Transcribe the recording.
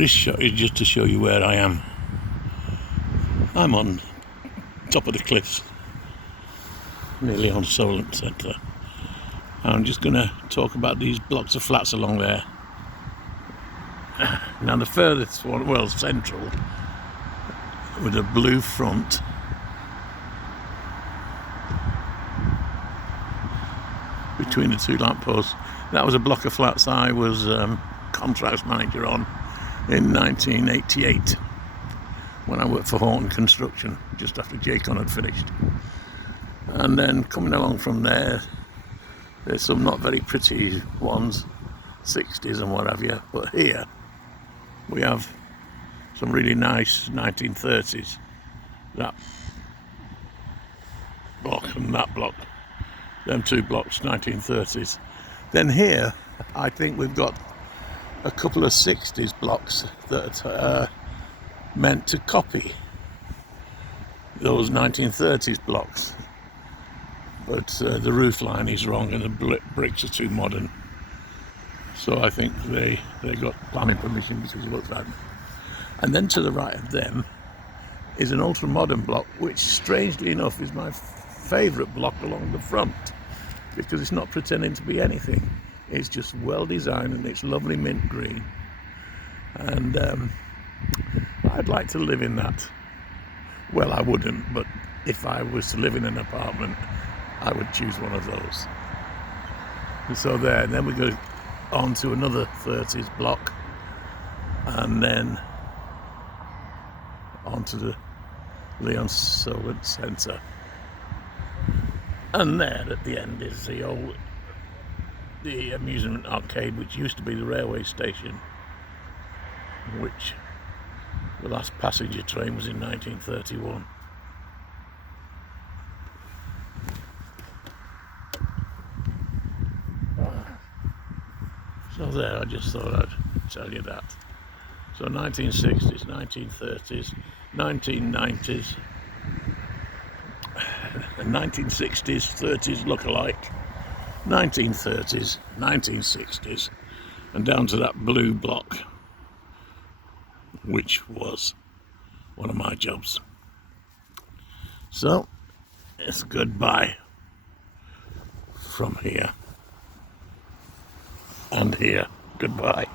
This shot is just to show you where I am. I'm on top of the cliffs, nearly on Solent Centre. I'm just going to talk about these blocks of flats along there. Now the furthest one, well, central, with a blue front, between the two lampposts. That was a block of flats I was contracts manager on in 1988 when I worked for Horton Construction, just after Jacon had finished. And then coming along from there, there's some not very pretty ones, 60s and what have you, but here we have some really nice 1930s. That block and that block, them two blocks, 1930s. Then here, I think we've got a couple of 60s blocks that are meant to copy those 1930s blocks. But the roof line is wrong and the bricks are too modern. So I think they got planning permission because it looks like them. And then to the right of them is an ultra-modern block, which strangely enough is my favourite block along the front, because it's not pretending to be anything. It's just well designed and it's lovely mint green. And I'd like to live in that. Well, I wouldn't, but if I was to live in an apartment, I would choose one of those. And so there, and then we go on to another 30s block, and then onto the Leon Solent Centre. And there at the end is the amusement arcade, which used to be the railway station, which the last passenger train was in 1931. So there, I just thought I'd tell you that. So 1960s, 1930s, 1990s, 1960s, 30s look alike, 1930s, 1960s, and down to that blue block, which was one of my jobs. So it's goodbye from here and here. Goodbye.